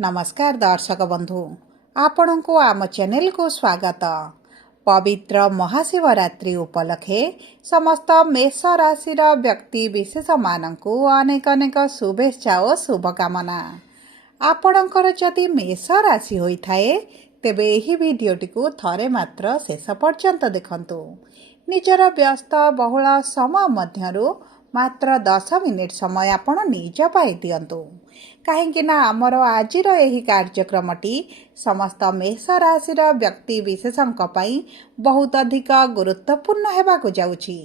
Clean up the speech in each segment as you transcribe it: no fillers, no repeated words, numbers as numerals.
नमस्कार दर्शक बंधु आपण को आम चैनल को स्वागत। पवित्र महाशिवरात्रि उपलक्षे समस्त मेष राशि व्यक्ति विशेष मानकु अनेक अनेक शुभेच्छा और शुभकामना। आपणकर जदि मेष राशि होइथाए तेबे एही भिडियोटी को थरे मात्र शेष पर्यंत देखंतु। निजर व्यस्त बहुल समय मध्यरु मात्र 10 मिनिट समय आपण निज पाई दियंतु कहीं आमर आजिर एही कार्यक्रमटी समस्त मेष राशि व्यक्ति विशेषंक पई बहुत अधिक गुरुत्वपूर्ण हेबाकु जाउछि।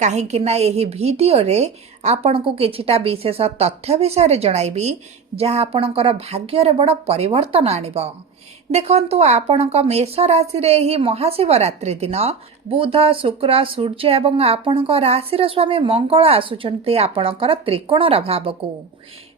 कहीं एही वीडियो रे आपण को किछिटा विशेष तथ्य विषय जणाइबी जहाँ आपणकर भाग्य रे बड़ परिवर्तन आनिबो। देखंतु आपणक मेष राशि रे ही महाशिवरात्रि दिन बुध शुक्र सूर्य एवं आपणक राशिर स्वामी मंगल आसुचंती आपणकर त्रिकोणर भावकु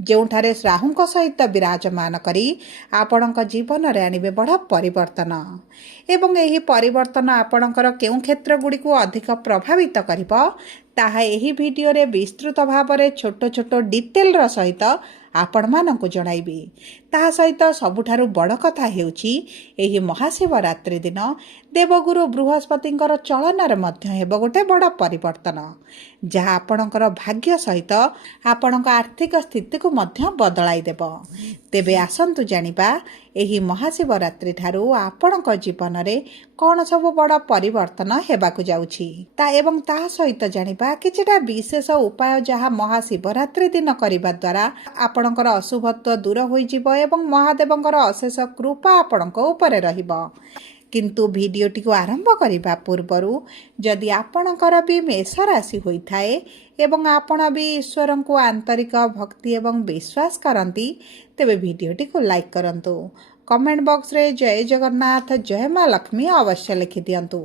जोठारे राहुंक सहित विराजमान करी आपणक जीवन रे आनिबे बड़ परिवर्तन एवं एही परिवर्तन आपणकर केउ क्षेत्र गुडी को अधिक प्रभावित करिबो ताहा एही वीडियो रे विस्तृत भाव रे छोट छोट डिटेल र सहित आपण मानकु जणाइबी। ताहा सहित सबुठारु बड़ कथा हेउची एही महाशिवरात्रि दिन देवगुरु बृहस्पतिंकर चलनार मध्य हेबो गोटे बड़ परिवर्तन जहाँ आपणकर भाग्य सहित आपणक आर्थिक स्थिति को मध्य बदलाई देबो। तेबे आसंतु जानिबा एही महाशिवरात्रि ठारू आपणक जीवन रे कौन सब बड़ परिवर्तन हेबाकु जाउछि ता एवं ता सहित जानिबा किछिटा विशेष उपाय जहाँ महाशिवरात्रि दिन करिबा द्वारा आपणकर अशुभत्व दूर होई जिवो एवं महादेवंकर अशेष कृपा आपणक उपरे रहिबो। किंतु भिडियोटी को आरंभ करिबा पूर्वरु जदि आपणकर भी मेष राशि होइथाए एवं आपण भी ईश्वर को आंतरिक भक्ति एवं विश्वास करंती तेबे भिडियोटी को लाइक करंतु। कमेंट बॉक्स रे जय जगन्नाथ जय मां लक्ष्मी अवश्य लिखि दियंतु।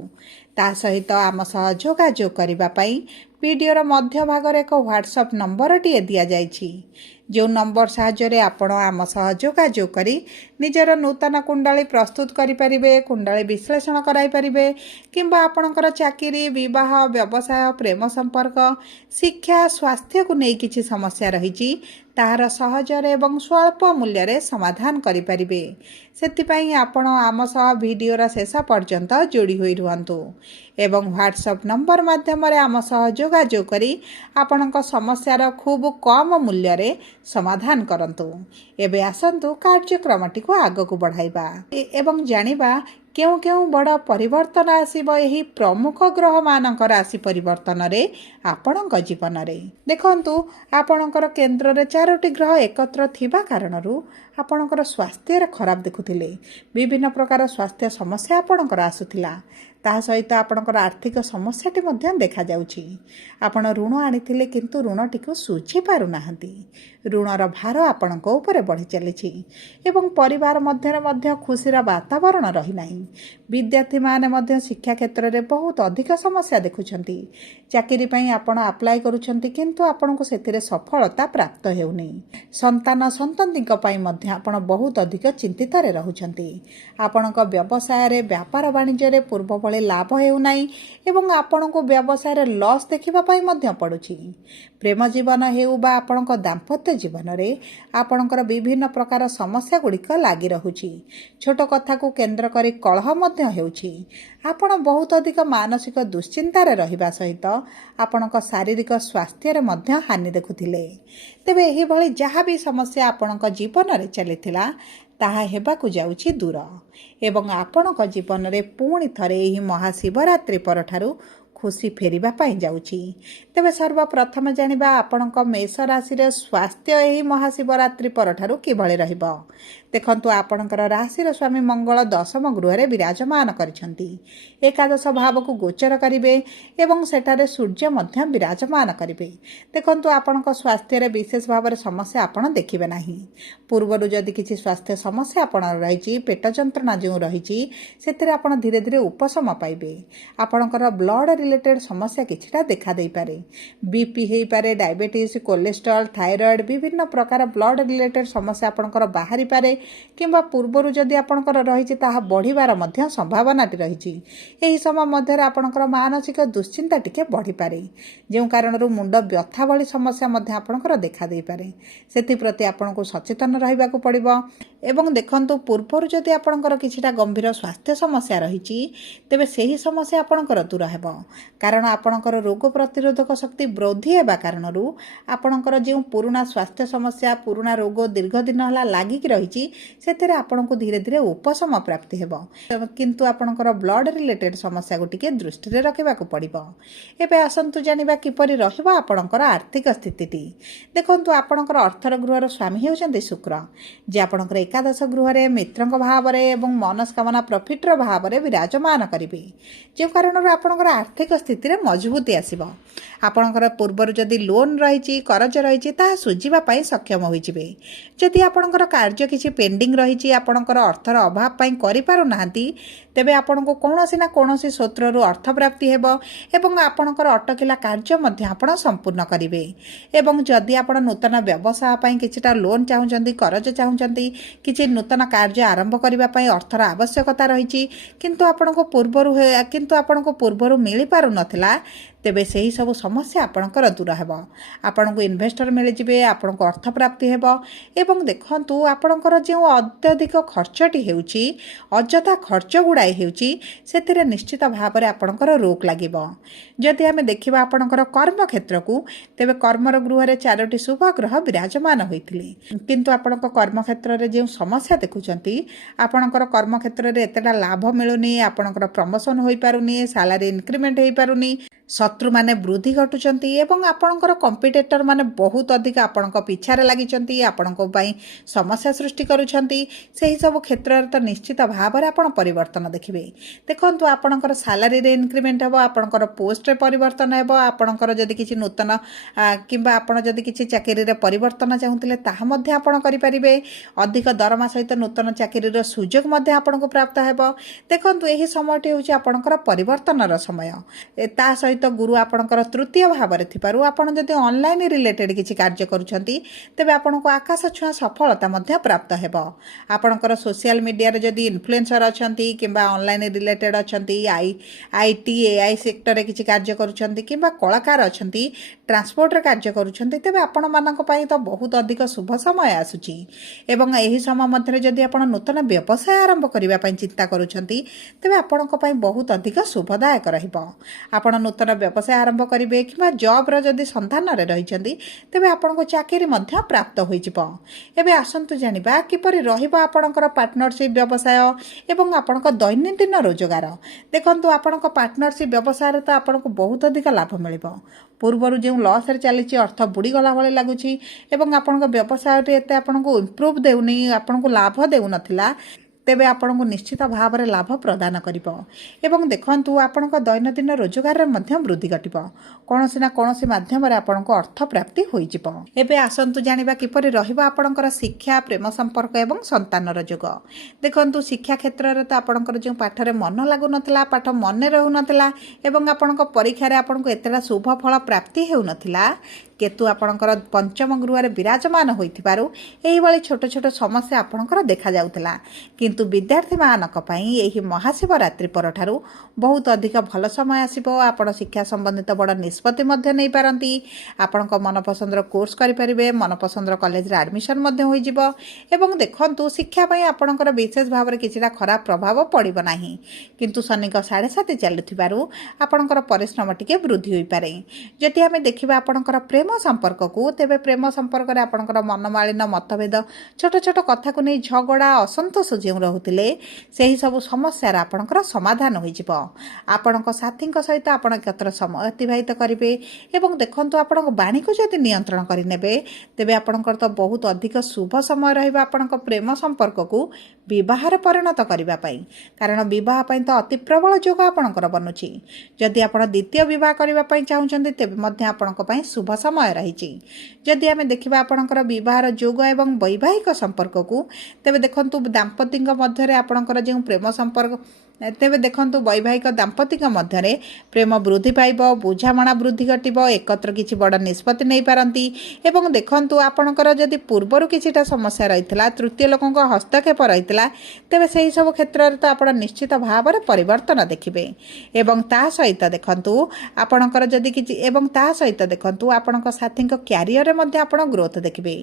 ता सहित आम सह जोगाजोग करिबा पई वीडियोर मध्य भागरे एक व्हाट्सएप नंबर टी दिया जाइछि जो नंबर साहाय्य आपण आम सह जोगाजोग करी निजर नूतन कुंडली प्रस्तुत करि परिबे, कुंडली विश्लेषण कराई परिबे किंबा आपणकर चाकरी विवाह व्यवसाय प्रेम संपर्क शिक्षा स्वास्थ्य को नहीं किछि समस्या रहिछि ताहार सहजरे एवं स्वल्प मूल्य रे समाधान करि परिबे। सेतिपई आपण आम सह वीडियोर शेष पर्यंत जोड़ी होई रुहंतु एवं व्हाट्सएप नंबर माध्यम रे आम सह जोगाजोग करी आपणक समस्यार खूब कम मूल्य रे समाधान करंतु। एबे आसंतु कार्यक्रमटी को आगकु बढ़ाइबा एवं जानिबा केउ केउ बड़ परिवर्तन आसीबो एही प्रमुख ग्रह मानक राशि परिवर्तन रे आपणक जीवन रे। देखंतु आपणकर केंद्र रे 4टी ग्रह एकत्र थिबा कारणरू आपणकर स्वास्थ्य रे खराब देखुथिले विभिन्न प्रकार स्वास्थ्य समस्या आपणकर आसुथिला ता सहित आपणकर आर्थिक समस्याटी मध्य देखा जाउछि। आपण ऋण आनिथिले किंतु ऋणटी को सुझी पारु नाहंती ऋणर भार आपणक ऊपर बढ़ी चलिछि एवं परिवार मध्य खुशीर वातावरण रही नाही। विद्यार्थी माने मध्य शिक्षा क्षेत्र रे बहुत अधिक समस्या देखुछंती चाकरी पई आपण अप्लाई करूछंती किंतु आपणको सेतिरे सफलता प्राप्त हेउनी। संतान संततिक पई मध्य आपण बहुत अधिक चिंतित रे रहुछंती। आपणक व्यवसाय रे व्यापार वाणिज्य रे पूर्व भले लाभ हेउ नाही एवं आपणको व्यवसाय रे लॉस देखिबा पई मध्य पडुछि। प्रेम जीवन हेउ बा आपणक दाम्पत्य जीवन रे आपणकर विभिन्न प्रकार समस्या गुड़िक लागी रहुछि। छोट कथा को केंद्र करी कलह मध्य हेउछि। आपण बहुत अधिक मानसिक दुश्चिंता रे रहिबा सहित आपणक शारीरिक स्वास्थ्य रे मध्य हानि देखुथिले। तेबे एही भली जहाँ भी समस्या आपणक जीवन रे चलिथिला ताहा हेबाकु जाउछि दूर एवं आपणक जीवन रे पुणी थरे एही महाशिवरात्रि परठारु खुशी फेरिबा पाई जाउछि। तेबे सर्वप्रथम जानिबा आपणक मेष राशि रे स्वास्थ्य एही महाशिवरात्रि परठारु किभଳି रहिबो। देखंतु आपणकर राशि स्वामी मंगल 10म गृह रे विराजमान करिसंती एकादश भाव को गोचर करिवे एवं सेठारे सूर्य मध्य विराजमान करिवे। देखंतु आपणक स्वास्थ्य रे विशेष भाव रे समस्या आपण देखिबे नाही। पूर्वरु जदि किछि स्वास्थ्य समस्या आपण रहिछि पेट जंत्रणा जो रहिछि सेतिरे आपण धीरे धीरे उपशम पाइबे। आपणकर ब्लड रिलेटेड समस्या किछिटा देखा देई पारे बीपी हेई पारे डायबिटीज कोलेस्ट्रॉल थायराइड विभिन्न प्रकार ब्लड रिलेटेड समस्या आपणकर बाहरी पारे किंबा पूर्वरु जदि आपणकर रहिछि ताहा बढ़िबार मध्य संभावनाटी रहिछि। एही समय मध्य आपणकर मानसिक दुश्चिंता टिके बढ़ी पारे जेउ कारणरू मुंड व्यथा भली समस्या मध्य आपणकर देखा देई पारे। सेति प्रति आपणको सचेतन रहिबाकू पड़िबो ଏବଂ ଦେଖନ୍ତୁ ପୂର୍ବରୁ ଯଦି ଆପଣଙ୍କର କିଛିଟା ଗମ୍ଭୀର ସ୍ୱାସ୍ଥ୍ୟ ସମସ୍ୟା ରହିଛି ତେବେ ସେହି ସମସ୍ୟା ଆପଣଙ୍କର ଦୂର ହେବ। କାରଣ ଆପଣଙ୍କର ରୋଗ ପ୍ରତିରୋଧକ ଶକ୍ତି ବୃଦ୍ଧି ହେବା କାରଣରୁ ଆପଣଙ୍କର ଯେଉଁ ପୁରୁଣା ସ୍ୱାସ୍ଥ୍ୟ ସମସ୍ୟା ପୁରୁଣା ରୋଗ ଦୀର୍ଘ ଦିନ ହେଲା ଲାଗିକି ରହିଛି ସେଥିରେ ଆପଣଙ୍କୁ ଧୀରେ ଧୀରେ ଉପଶମ ପ୍ରାପ୍ତି ହେବ। କିନ୍ତୁ ଆପଣଙ୍କର ବ୍ଲଡ଼ ରିଲେଟେଡ୍ ସମସ୍ୟାକୁ ଟିକେ ଦୃଷ୍ଟିରେ ରଖିବାକୁ ପଡ଼ିବ। ଏବେ ଆସନ୍ତୁ ଜାଣିବା କିପରି ରହିବ ଆପଣଙ୍କର ଆର୍ଥିକ ସ୍ଥିତିଟି। ଦେଖନ୍ତୁ ଆପଣଙ୍କର ଅର୍ଥର ଗୃହର ସ୍ୱାମୀ ହେଉଛନ୍ତି ଶୁକ୍ର, ଯେ ଆପଣଙ୍କର ଏକାଦଶ ଗୃହରେ ମିତ୍ରଙ୍କ ଭାବରେ ଏବଂ ମନସ୍କାମନା ପ୍ରଫିଟ୍ର ଭାବରେ ବିରାଜମାନ କରିବେ, ଯେଉଁ କାରଣରୁ ଆପଣଙ୍କର ଆର୍ଥିକ ସ୍ଥିତିରେ ମଜବୁତି ଆସିବ। ଆପଣଙ୍କର ପୂର୍ବରୁ ଯଦି ଲୋନ୍ ରହିଛି କରଜ ରହିଛି ତାହା ଶୁଝିବା ପାଇଁ ସକ୍ଷମ ହୋଇଯିବେ। ଯଦି ଆପଣଙ୍କର କାର୍ଯ୍ୟ କିଛି ପେଣ୍ଡିଂ ରହିଛି ଆପଣଙ୍କର ଅର୍ଥର ଅଭାବ ପାଇଁ କରିପାରୁନାହାନ୍ତି ତେବେ ଆପଣଙ୍କୁ କୌଣସି ନା କୌଣସି ସ୍ରୋତରୁ ଅର୍ଥ ପ୍ରାପ୍ତି ହେବ ଏବଂ ଆପଣଙ୍କର ଅଟକିଲା କାର୍ଯ୍ୟ ମଧ୍ୟ ଆପଣ ସମ୍ପୂର୍ଣ୍ଣ କରିବେ। ଏବଂ ଯଦି ଆପଣ ନୂତନ ବ୍ୟବସାୟ ପାଇଁ କିଛିଟା ଲୋନ୍ ଚାହୁଁଛନ୍ତି କରଜ ଚାହୁଁଛନ୍ତି କିଛି ନୂତନ କାର୍ଯ୍ୟ ଆରମ୍ଭ କରିବା ପାଇଁ ଅର୍ଥର ଆବଶ୍ୟକତା ରହିଛି କିନ୍ତୁ ଆପଣଙ୍କୁ ପୂର୍ବରୁ ମିଳିପାରୁନଥିଲା ତେବେ ସେହି ସବୁ ସମସ୍ୟା ଆପଣଙ୍କର ଦୂର ହେବ। ଆପଣଙ୍କୁ ଇନଭେଷ୍ଟର ମିଳିଯିବେ, ଆପଣଙ୍କୁ ଅର୍ଥ ପ୍ରାପ୍ତି ହେବ ଏବଂ ଦେଖନ୍ତୁ ଆପଣଙ୍କର ଯେଉଁ ଅତ୍ୟଧିକ ଖର୍ଚ୍ଚଟି ହେଉଛି ଅଯଥା ଖର୍ଚ୍ଚ ଗୁଡ଼ାଏ ହେଉଛି ସେଥିରେ ନିଶ୍ଚିତ ଭାବରେ ଆପଣଙ୍କର ରୋକ ଲାଗିବ। ଯଦି ଆମେ ଦେଖିବା ଆପଣଙ୍କର କର୍ମକ୍ଷେତ୍ରକୁ ତେବେ କର୍ମର ଗୃହରେ 4ଟି ଶୁଭ ଗ୍ରହ ବିରାଜମାନ ହୋଇଥିଲେ କିନ୍ତୁ ଆପଣଙ୍କ କର୍ମକ୍ଷେତ୍ରରେ ଯେଉଁ ସମସ୍ୟା ଦେଖୁଛନ୍ତି ଆପଣଙ୍କର କର୍ମକ୍ଷେତ୍ରରେ ଏତେଟା ଲାଭ ମିଳୁନି, ଆପଣଙ୍କର ପ୍ରମୋସନ୍ ହୋଇପାରୁନି, ସାଲାରୀ ଇନକ୍ରିମେଣ୍ଟ ହୋଇପାରୁନି, ଶତ୍ରୁମାନେ ବୃଦ୍ଧି ଘଟୁଛନ୍ତି ଏବଂ ଆପଣଙ୍କର କମ୍ପିଟେଟର ମାନେ ବହୁତ ଅଧିକ ଆପଣଙ୍କ ପିଛାରେ ଲାଗିଛନ୍ତି, ଆପଣଙ୍କ ପାଇଁ ସମସ୍ୟା ସୃଷ୍ଟି କରୁଛନ୍ତି। ସେହିସବୁ କ୍ଷେତ୍ରରେ ତ ନିଶ୍ଚିତ ଭାବରେ ଆପଣ ପରିବର୍ତ୍ତନ ଦେଖିବେ। ଦେଖନ୍ତୁ ଆପଣଙ୍କର ସାଲାରୀରେ ଇନକ୍ରିମେଣ୍ଟ ହେବ, ଆପଣଙ୍କର ପୋଷ୍ଟରେ ପରିବର୍ତ୍ତନ ହେବ, ଆପଣଙ୍କର ଯଦି କିଛି ନୂତନ କିମ୍ବା ଆପଣ ଯଦି କିଛି ଚାକିରିରେ ପରିବର୍ତ୍ତନ ଚାହୁଁଥିଲେ ତାହା ମଧ୍ୟ ଆପଣ କରିପାରିବେ। ଅଧିକ ଦରମା ସହିତ ନୂତନ ଚାକିରିର ସୁଯୋଗ ମଧ୍ୟ ଆପଣଙ୍କୁ ପ୍ରାପ୍ତ ହେବ। ଦେଖନ୍ତୁ ଏହି ସମୟଟି ହେଉଛି ଆପଣଙ୍କର ପରିବର୍ତ୍ତନର ସମୟ। ତା ସହିତ ଗୁରୁ ଆପଣଙ୍କର ତୃତୀୟ ଭାବରେ ଥିବାରୁ ଆପଣ ଯଦି ଅନଲାଇନ୍ ରିଲେଟେଡ୍ କିଛି କାର୍ଯ୍ୟ କରୁଛନ୍ତି ତେବେ ଆପଣଙ୍କୁ ଆକାଶ ଛୁଆଁ ସଫଳତା ମଧ୍ୟ ପ୍ରାପ୍ତ ହେବ। ଆପଣଙ୍କର ସୋସିଆଲ ମିଡ଼ିଆରେ ଯଦି ଇନଫ୍ଲୁଏନ୍ସର ଅଛନ୍ତି କିମ୍ବା ଅନଲାଇନ୍ ରିଲେଟେଡ୍ ଅଛନ୍ତି, IT AI ସେକ୍ଟରରେ କିଛି କାର୍ଯ୍ୟ କରୁଛନ୍ତି କିମ୍ବା କଳାକାର ଅଛନ୍ତି, ଟ୍ରାନ୍ସପୋର୍ଟରେ କାର୍ଯ୍ୟ କରୁଛନ୍ତି ତେବେ ଆପଣମାନଙ୍କ ପାଇଁ ତ ବହୁତ ଅଧିକ ଶୁଭ ସମୟ ଆସୁଛି। ଏବଂ ଏହି ସମୟ ମଧ୍ୟରେ ଯଦି ଆପଣ ନୂତନ ବ୍ୟବସାୟ ଆରମ୍ଭ କରିବା ପାଇଁ ଚିନ୍ତା କରୁଛନ୍ତି ତେବେ ଆପଣଙ୍କ ପାଇଁ ବହୁତ ଅଧିକ ଶୁଭଦାୟକ ରହିବ। ଆପଣ ନୂତନ ବ୍ୟବସାୟ ଆରମ୍ଭ କରିବେ କିମ୍ବା ଜବ୍ର ଯଦି ସନ୍ଧାନରେ ରହିଛନ୍ତି ତେବେ ଆପଣଙ୍କୁ ଚାକିରି ମଧ୍ୟ ପ୍ରାପ୍ତ ହୋଇଯିବ। ଏବେ ଆସନ୍ତୁ ଜାଣିବା କିପରି ରହିବ ଆପଣଙ୍କର ପାର୍ଟନରସିପ୍ ବ୍ୟବସାୟ ଏବଂ ଆପଣଙ୍କ ଦୈନନ୍ଦିନ ରୋଜଗାର। ଦେଖନ୍ତୁ ଆପଣଙ୍କ ପାର୍ଟନରସିପ୍ ବ୍ୟବସାୟରେ ତ ଆପଣଙ୍କୁ ବହୁତ ଅଧିକ ଲାଭ ମିଳିବ। ପୂର୍ବରୁ ଯେଉଁ ଲସ୍ରେ ଚାଲିଛି ଅର୍ଥ ବୁଡ଼ିଗଲା ଭଳି ଲାଗୁଛି ଏବଂ ଆପଣଙ୍କ ବ୍ୟବସାୟଟି ଏତେ ଆପଣଙ୍କୁ ଇମ୍ପ୍ରୁଭ୍ ଦେଉନି, ଆପଣଙ୍କୁ ଲାଭ ଦେଉନଥିଲା ତେବେ ଆପଣଙ୍କୁ ନିଶ୍ଚିତ ଭାବରେ ଲାଭ ପ୍ରଦାନ କରିବ। ଏବଂ ଦେଖନ୍ତୁ ଆପଣଙ୍କ ଦୈନନ୍ଦିନ ରୋଜଗାରରେ ମଧ୍ୟ ବୃଦ୍ଧି ଘଟିବ। କୌଣସି ନା କୌଣସି ମାଧ୍ୟମରେ ଆପଣଙ୍କୁ ଅର୍ଥ ପ୍ରାପ୍ତି ହୋଇଯିବ। ଏବେ ଆସନ୍ତୁ ଜାଣିବା କିପରି ରହିବ ଆପଣଙ୍କର ଶିକ୍ଷା, ପ୍ରେମ ସମ୍ପର୍କ ଏବଂ ସନ୍ତାନର ଯୋଗ। ଦେଖନ୍ତୁ ଶିକ୍ଷା କ୍ଷେତ୍ରରେ ତ ଆପଣଙ୍କର ଯେଉଁ ପାଠରେ ମନ ଲାଗୁନଥିଲା, ପାଠ ମନେ ରହୁନଥିଲା ଏବଂ ଆପଣଙ୍କ ପରୀକ୍ଷାରେ ଆପଣଙ୍କୁ ଏତେଟା ଶୁଭ ଫଳ ପ୍ରାପ୍ତି ହେଉନଥିଲା, କେତୁ ଆପଣଙ୍କର ପଞ୍ଚମ ଗୃହରେ ବିରାଜମାନ ହୋଇଥିବାରୁ ଏହିଭଳି ଛୋଟ ଛୋଟ ସମସ୍ୟା ଆପଣଙ୍କର ଦେଖାଯାଉଥିଲା। କିନ୍ତୁ ବିଦ୍ୟାର୍ଥୀମାନଙ୍କ ପାଇଁ ଏହି ମହାଶିବରାତ୍ରି ପରଠାରୁ ବହୁତ ଅଧିକ ଭଲ ସମୟ ଆସିବ। ଆପଣ ଶିକ୍ଷା ସମ୍ବନ୍ଧିତ ବଡ଼ ନିଷ୍ପତ୍ତି ମଧ୍ୟ ନେଇପାରନ୍ତି। ଆପଣଙ୍କ ମନପସନ୍ଦର କୋର୍ସ କରିପାରିବେ, ମନପସନ୍ଦର କଲେଜରେ ଆଡ଼ମିସନ୍ ମଧ୍ୟ ହୋଇଯିବ ଏବଂ ଦେଖନ୍ତୁ ଶିକ୍ଷା ପାଇଁ ଆପଣଙ୍କର ବିଶେଷ ଭାବରେ କିଛିଟା ଖରାପ ପ୍ରଭାବ ପଡ଼ିବ ନାହିଁ। କିନ୍ତୁ ଶନିଙ୍କ 7.5 ଚାଲୁଥିବାରୁ ଆପଣଙ୍କର ପରିଶ୍ରମ ଟିକେ ବୃଦ୍ଧି ହୋଇପାରେ। ଯଦି ଆମେ ଦେଖିବା ଆପଣଙ୍କର ପ୍ରେମ ସମ୍ପର୍କକୁ ତେବେ ପ୍ରେମ ସମ୍ପର୍କରେ ଆପଣଙ୍କର ମନମାଳିନ ମତଭେଦ, ଛୋଟ ଛୋଟ କଥାକୁ ନେଇ ଝଗଡ଼ା, ଅସନ୍ତୋଷ ଯେଉଁ ରହୁଥିଲେ ସେହି ସବୁ ସମସ୍ୟାର ଆପଣଙ୍କର ସମାଧାନ ହୋଇଯିବ। ଆପଣଙ୍କ ସାଥୀଙ୍କ ସହିତ ଆପଣ ଏକତ୍ର ସମୟ ଅତିବାହିତ କରିବେ ଏବଂ ଦେଖନ୍ତୁ ଆପଣଙ୍କ ବାଣୀକୁ ଯଦି ନିୟନ୍ତ୍ରଣ କରିନେବେ ତେବେ ଆପଣଙ୍କର ତ ବହୁତ ଅଧିକ ଶୁଭ ସମୟ ରହିବ ଆପଣଙ୍କ ପ୍ରେମ ସମ୍ପର୍କକୁ ବିବାହରେ ପରିଣତ କରିବା ପାଇଁ। କାରଣ ବିବାହ ପାଇଁ ତ ଅତି ପ୍ରବଳ ଯୋଗ ଆପଣଙ୍କର ବନୁଛି। ଯଦି ଆପଣ ଦ୍ୱିତୀୟ ବିବାହ କରିବା ପାଇଁ ଚାହୁଁଛନ୍ତି ତେବେ ମଧ୍ୟ ଆପଣଙ୍କ ପାଇଁ ଶୁଭ ସମୟ ରହିଛି। ଯଦି ଆମେ ଦେଖିବା ଆପଣଙ୍କର ବିବାହର ଯୋଗ ଏବଂ ବୈବାହିକ ସମ୍ପର୍କକୁ ତେବେ ଦେଖନ୍ତୁ ଦାମ୍ପତ୍ୟଙ୍କ ମଧ୍ୟରେ ଆପଣଙ୍କର ଯେଉଁ ପ୍ରେମ ସମ୍ପର୍କ ତେବେ ଦେଖନ୍ତୁ ବୈବାହିକ ଦାମ୍ପତିଙ୍କ ମଧ୍ୟରେ ପ୍ରେମ ବୃଦ୍ଧି ପାଇବ, ବୁଝାମଣା ବୃଦ୍ଧି ଘଟିବ, ଏକତ୍ର କିଛି ବଡ଼ ନିଷ୍ପତ୍ତି ନେଇପାରନ୍ତି। ଏବଂ ଦେଖନ୍ତୁ ଆପଣଙ୍କର ଯଦି ପୂର୍ବରୁ କିଛିଟା ସମସ୍ୟା ରହିଥିଲା, ତୃତୀୟ ଲୋକଙ୍କ ହସ୍ତକ୍ଷେପ ରହିଥିଲା, ତେବେ ସେହି ସବୁ କ୍ଷେତ୍ରରେ ତ ଆପଣ ନିଶ୍ଚିତ ଭାବରେ ପରିବର୍ତ୍ତନ ଦେଖିବେ। ଏବଂ ତା ସହିତ ଦେଖନ୍ତୁ ଆପଣଙ୍କର ଯଦି କିଛି ଦେଖନ୍ତୁ ଆପଣଙ୍କ ସାଥୀଙ୍କ କ୍ୟାରିୟରରେ ମଧ୍ୟ ଆପଣ ଗ୍ରୋଥ ଦେଖିବେ।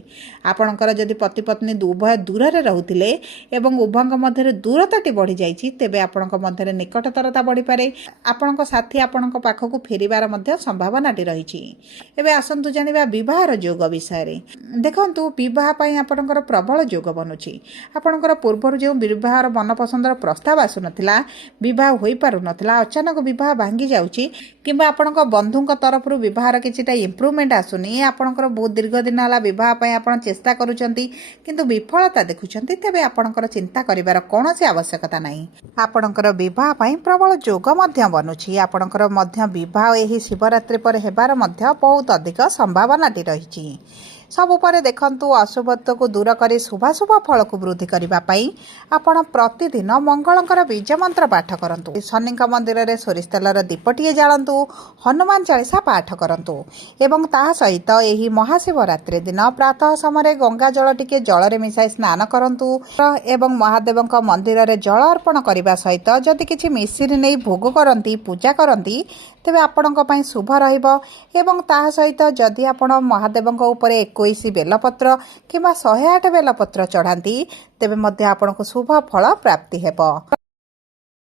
ଆପଣଙ୍କର ଯଦି ପତି ପତ୍ନୀ ଉଭୟ ଦୂରରେ ରହୁଥିଲେ ଏବଂ ଉଭୟଙ୍କ ମଧ୍ୟରେ ଦୂରତାଟି ବଢ଼ିଯାଇଛି, ତେବେ ଆପଣଙ୍କ ମଧ୍ୟରେ ନିକଟତରତା ବଢ଼ିପାରେ। ଆପଣଙ୍କ ସାଥୀ ଆପଣଙ୍କ ପାଖକୁ ଫେରିବାର ମଧ୍ୟ ସମ୍ଭାବନାଟି ରହିଛି। ଏବେ ଆସନ୍ତୁ ଜାଣିବା ବିବାହର ଯୋଗ ବିଷୟରେ। ଦେଖନ୍ତୁ ବିବାହ ପାଇଁ ଆପଣଙ୍କର ପ୍ରବଳ ଯୋଗ ବନୁଛି। ଆପଣଙ୍କର ପୂର୍ବରୁ ଯେଉଁ ବିବାହର ମନପସନ୍ଦର ପ୍ରସ୍ତାବ ଆସୁନଥିଲା, ବିବାହ ହୋଇପାରୁନଥିଲା, ଅଚାନକ ବିବାହ ଭାଙ୍ଗି ଯାଉଛି, କିମ୍ବା ଆପଣଙ୍କ ବନ୍ଧୁଙ୍କ ତରଫରୁ ବିବାହର କିଛିଟା ଇମ୍ପ୍ରୁଭମେଣ୍ଟ ଆସୁନି, ଆପଣଙ୍କର ବହୁତ ଦୀର୍ଘ ଦିନ ହେଲା ବିବାହ ପାଇଁ ଆପଣ ଚେଷ୍ଟା କରୁଛନ୍ତି କିନ୍ତୁ ବିଫଳତା ଦେଖୁଛନ୍ତି, ତେବେ ଆପଣଙ୍କର ଚିନ୍ତା କରିବାର କୌଣସି ଆବଶ୍ୟକତା ନାହିଁ। ଆପଣଙ୍କର ବିବାହ ପାଇଁ ପ୍ରବଳ ଯୋଗ ମଧ୍ୟ ବନୁଛି। ଆପଣଙ୍କର ମଧ୍ୟ ବିବାହ ଏହି ଶିବରାତ୍ରି ପରେ ହେବାର ମଧ୍ୟ ବହୁତ ଅଧିକ ସମ୍ଭାବନାଟି ରହିଛି। ସବୁ ପରେ ଦେଖନ୍ତୁ ଅଶୁଭତ୍ୱକୁ ଦୂର କରି ଶୁଭାଶୁଭ ଫଳକୁ ବୃଦ୍ଧି କରିବା ପାଇଁ ଆପଣ ପ୍ରତିଦିନ ମଙ୍ଗଳଙ୍କର ବୀଜ ମନ୍ତ୍ର ପାଠ କରନ୍ତୁ। ଶନିଙ୍କ ମନ୍ଦିରରେ ସୋରିଷ ତେଲର ଦୀପଟିଏ ଜାଳନ୍ତୁ, ହନୁମାନ ଚାଳିଶା ପାଠ କରନ୍ତୁ ଏବଂ ତାହା ସହିତ ଏହି ମହାଶିବରାତ୍ରି ଦିନ ପ୍ରାତଃ ସମୟରେ ଗଙ୍ଗା ଜଳ ଟିକେ ଜଳରେ ମିଶାଇ ସ୍ନାନ କରନ୍ତୁ ଏବଂ ମହାଦେବଙ୍କ ମନ୍ଦିରରେ ଜଳ ଅର୍ପଣ କରିବା ସହିତ ଯଦି କିଛି ମିଶ୍ରି ନେଇ ଭୋଗ କରନ୍ତି, ପୂଜା କରନ୍ତି, ତେବେ ଆପଣଙ୍କ ପାଇଁ ଶୁଭ ରହିବ। ଏବଂ ତାହା ସହିତ ଯଦି ଆପଣ ମହାଦେବଙ୍କ ଉପରେ 21 ବେଲପତ୍ର କିମ୍ବା 108 ବେଲପତ୍ର ଚଢ଼ାନ୍ତି, ତେବେ ମଧ୍ୟ ଆପଣଙ୍କୁ ଶୁଭ ଫଳ ପ୍ରାପ୍ତି ହେବ।